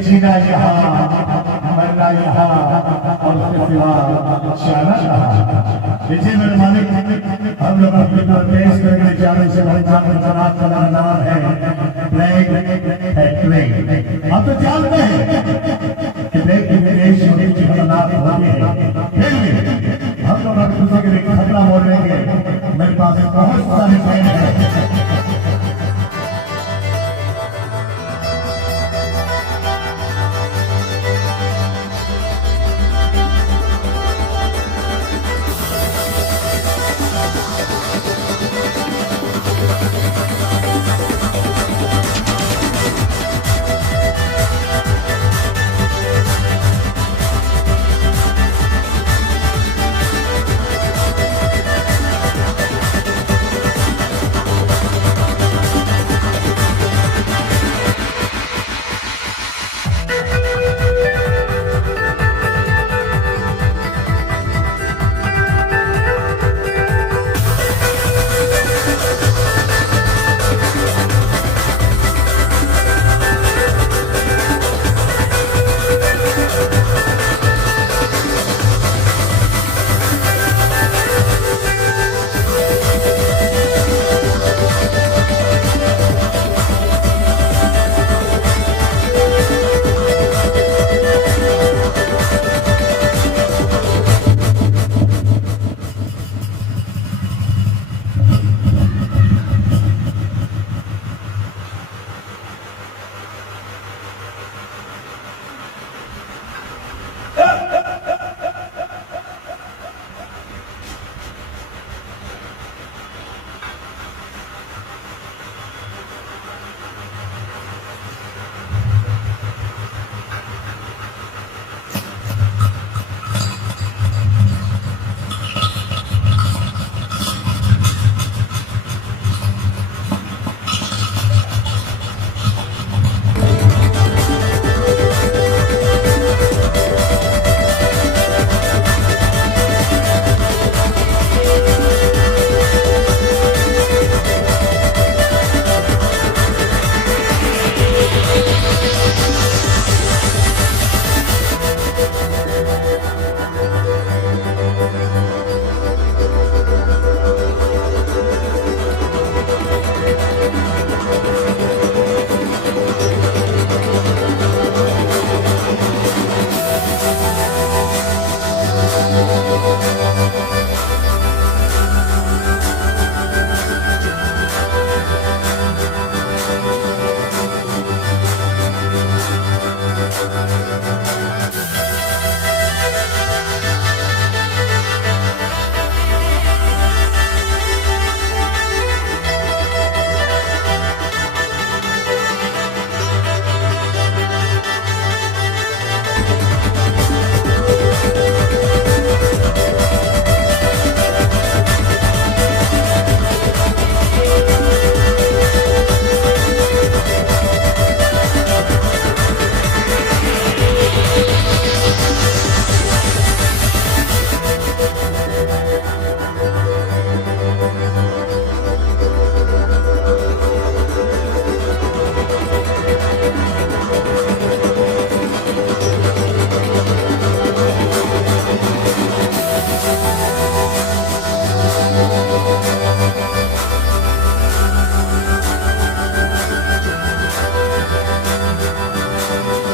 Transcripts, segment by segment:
जीना यहाँ मरना यहाँ और उसके सिवा जाना कहाँ। इसी मेरे मालिक हम लोग अपने पर पेश करने जाने से चला नाम है ब्लैक फैक्ट्री। आप तो जानते हैं कि ब्लैक देश में खतरनाक होती है, फिर भी हम लोग अब दूसरे के लिए खतरा बोल रहे हैं। मेरे पास बहुत सारे पेड़ हैं।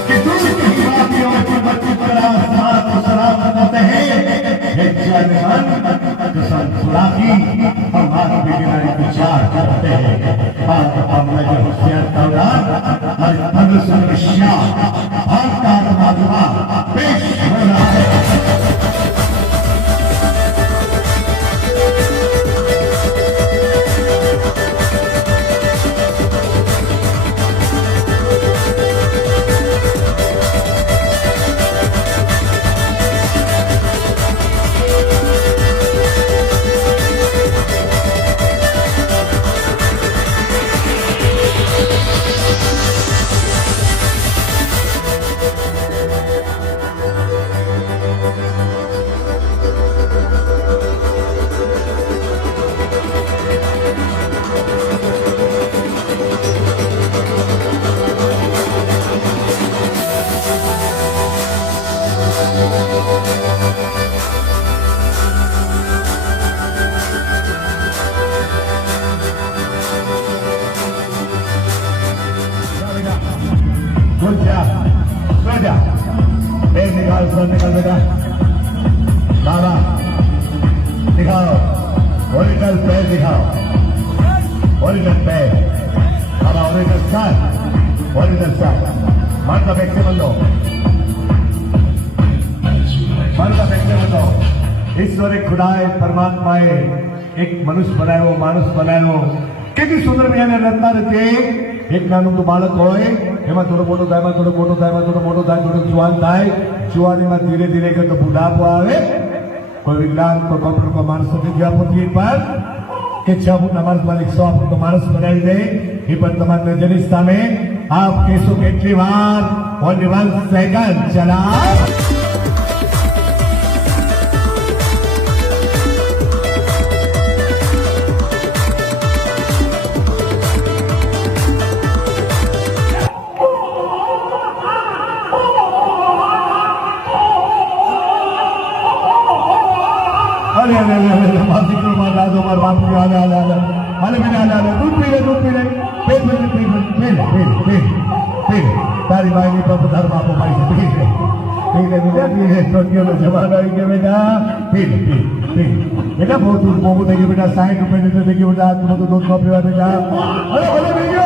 कि दूर की वादियों में पर्वत की तरह आसमान को सलाम करते हैं। हे जानवर कसम खुदा की हम आग के किनारे विचार करते हैं। आज हमने जो होशियार दौरान हमारे पंद्रह भारत का आत्मा पेश हो रहा है। निकल बेटा बाबा दिखाओ ओरिजिनल पैर दिखाओ ओरिजिनल पैर बाबा ओरिजिनल स्टार मन का फेंकते बंदो ईश्वर एक खुदाए परमात्माए एक मनुष्य बनायो मानुष बनायो કેટલી સુંદર મજાને રચના રચે એક નાનું તો બાળક હોય એમાં થોડો મોટો થાય થોડો મોટો થાય થોડો મોટો થાય થોડો જુવાન થાય જુવાનીમાં ધીરે ધીરે કરતો બુઢાપો આવે કોઈ વિજ્ઞાન કોઈ કમ્પ્યુટર કોઈ માણસ નથી ગયા પૃથ્વી પર કે 6 ફૂટના માણસ માલિક 100 ફૂટનો માણસ બનાવી દે એ પણ તમારી નજરની સામે આપ કહેશો કેટલી વાર ઓનલી 1 સેકન્ડ ચલા मार बाप को अरे बेटा दूध पी ले पेट तारी भाई नहीं पर धर बापो भाई पी ले बेटा पी ले छोटियों में जमाना आई के बेटा पी बेटा बहुत देखिए बेटा 60 रुपए देते देखिए बेटा तुम तो दूध कॉफी वाले बेटा अरे बोले भैया